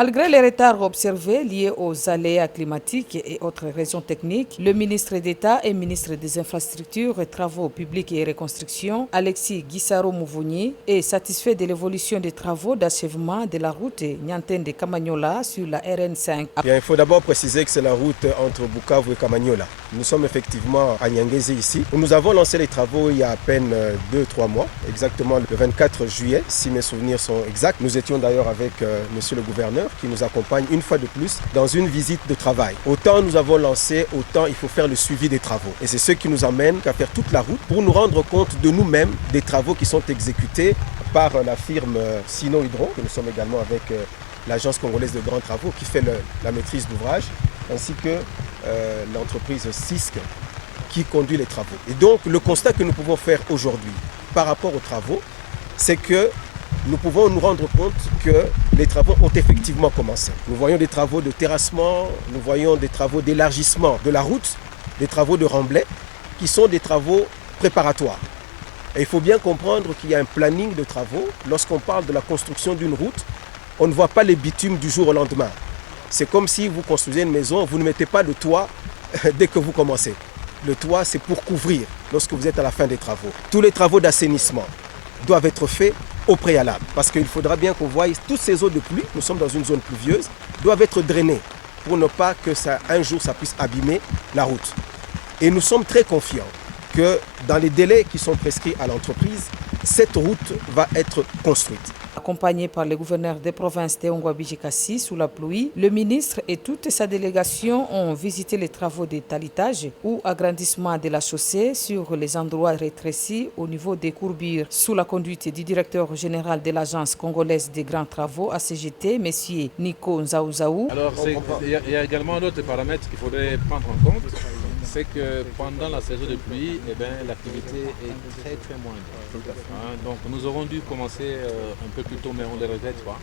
Malgré les retards observés liés aux aléas climatiques et autres raisons techniques, le ministre d'État et ministre des Infrastructures, Travaux publics et Reconstruction, Alexis Guissaro Mouvouni, est satisfait de l'évolution des travaux d'achèvement de la route Niantende-Kamanyola sur la RN5. Il faut d'abord préciser que c'est la route entre Bukavu et Kamanyola. Nous sommes effectivement à Nyangezi ici. Nous avons lancé les travaux il y a à peine 2-3 mois, exactement le 24 juillet, si mes souvenirs sont exacts. Nous étions d'ailleurs avec monsieur le gouverneur qui nous accompagne une fois de plus dans une visite de travail. Autant nous avons lancé, autant il faut faire le suivi des travaux. Et c'est ce qui nous amène à faire toute la route pour nous rendre compte de nous-mêmes des travaux qui sont exécutés par la firme Sino Hydro, que nous sommes également avec l'agence congolaise de grands travaux qui fait la maîtrise d'ouvrage, ainsi que l'entreprise CISC qui conduit les travaux. Et donc le constat que nous pouvons faire aujourd'hui par rapport aux travaux, c'est que nous pouvons nous rendre compte que les travaux ont effectivement commencé. Nous voyons des travaux de terrassement, nous voyons des travaux d'élargissement de la route, des travaux de remblai, qui sont des travaux préparatoires. Et il faut bien comprendre qu'il y a un planning de travaux. Lorsqu'on parle de la construction d'une route, on ne voit pas les bitumes du jour au lendemain. C'est comme si vous construisez une maison, vous ne mettez pas de toit dès que vous commencez. Le toit, c'est pour couvrir lorsque vous êtes à la fin des travaux. Tous les travaux d'assainissement doivent être faits au préalable. Parce qu'il faudra bien qu'on voie toutes ces eaux de pluie, nous sommes dans une zone pluvieuse, doivent être drainées pour ne pas que un jour ça puisse abîmer la route. Et nous sommes très confiants que dans les délais qui sont prescrits à l'entreprise, cette route va être construite. Accompagné par le gouverneur des provinces Théongwa Bijikassi sous la pluie, le ministre et toute sa délégation ont visité les travaux de talitage ou agrandissement de la chaussée sur les endroits rétrécis au niveau des courbures. Sous la conduite du directeur général de l'agence congolaise des grands travaux ACGT, M. Nico Nzaouzaou. Alors il y a également d'autres paramètres qu'il faudrait prendre en compte. C'est que pendant la saison de pluie, l'activité est très moindre. Donc nous aurons dû commencer un peu plus tôt, mais on ne le regrette pas.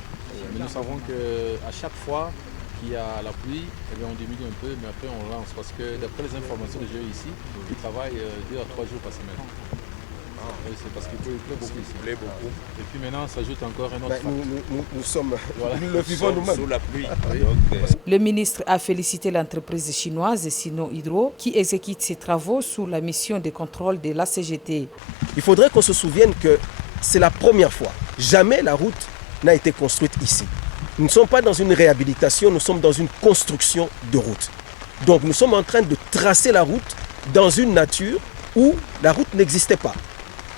Mais nous savons qu'à chaque fois qu'il y a la pluie, on diminue un peu, mais après on lance. Parce que d'après les informations que j'ai eues ici, ils travaillent 2 à 3 jours par semaine. C'est parce qu'il pleut beaucoup ici. Il pleut beaucoup. Et puis maintenant, s'ajoute encore un autre nous le vivons nous-mêmes. Sous la pluie. Le ministre a félicité l'entreprise chinoise Sino Hydro qui exécute ses travaux sous la mission de contrôle de la CGT. Il faudrait qu'on se souvienne que c'est la première fois. Jamais la route n'a été construite ici. Nous ne sommes pas dans une réhabilitation, nous sommes dans une construction de route. Donc nous sommes en train de tracer la route dans une nature où la route n'existait pas.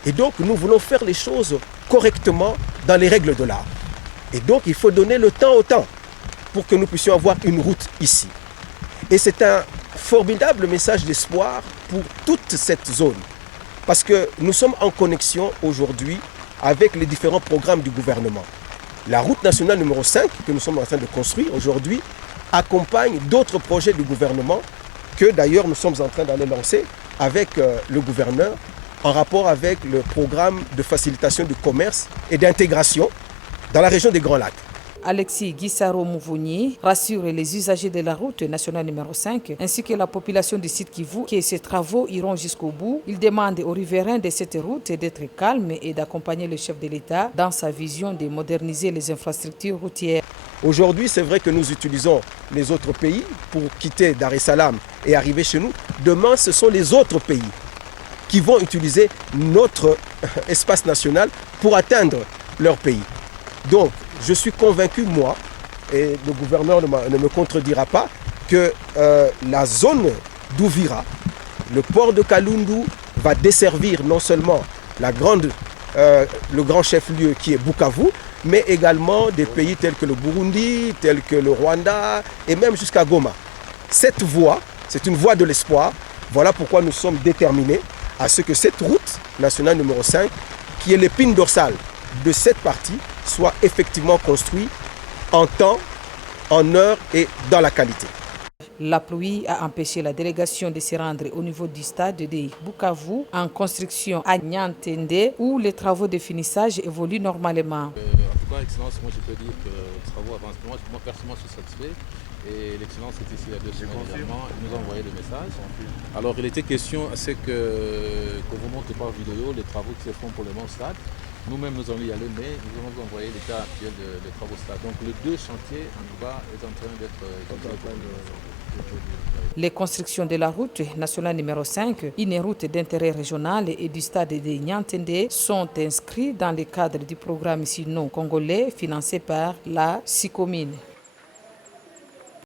Et donc nous voulons faire les choses correctement dans les règles de l'art. Et donc il faut donner le temps au temps pour que nous puissions avoir une route ici. Et c'est un formidable message d'espoir pour toute cette zone. Parce que nous sommes en connexion aujourd'hui avec les différents programmes du gouvernement. La route nationale numéro 5 que nous sommes en train de construire aujourd'hui accompagne d'autres projets du gouvernement que d'ailleurs nous sommes en train d'aller lancer avec le gouverneur en rapport avec le programme de facilitation du commerce et d'intégration dans la région des Grands Lacs. Alexis Guissaro Mouvouni rassure les usagers de la route nationale numéro 5 ainsi que la population du site Kivu que ces travaux iront jusqu'au bout. Il demande aux riverains de cette route d'être calmes et d'accompagner le chef de l'État dans sa vision de moderniser les infrastructures routières. Aujourd'hui, c'est vrai que nous utilisons les autres pays pour quitter Dar es Salaam et arriver chez nous. Demain, ce sont les autres pays qui vont utiliser notre espace national pour atteindre leur pays. Donc, je suis convaincu, moi, et le gouverneur ne me contredira pas, que la zone d'Ouvira, le port de Kalundu, va desservir non seulement le grand chef-lieu qui est Bukavu, mais également des pays tels que le Burundi, tels que le Rwanda, et même jusqu'à Goma. Cette voie, c'est une voie de l'espoir. Voilà pourquoi nous sommes déterminés à ce que cette route nationale numéro 5, qui est l'épine dorsale de cette partie, soit effectivement construite en temps, en heure et dans la qualité. La pluie a empêché la délégation de se rendre au niveau du stade de Bukavu en construction à Niantende où les travaux de finissage évoluent normalement. En tout cas, Excellence, moi je peux dire que les travaux avancent. Moi personnellement je suis satisfait et l'excellence était ici il y a 2 semaines également, il nous a envoyé le message. Alors il était question c'est que vous montrez par vidéo les travaux qui se font pour le Mont Stade. Nous-mêmes nous allons y aller, mais nous allons vous envoyer l'état actuel des travaux Stade. Donc les 2 chantiers en tout cas est en train d'être... Les constructions de la route nationale numéro 5, une route d'intérêt régional et du stade de Niantende sont inscrits dans le cadre du programme sino-congolais financé par la SICOMINE.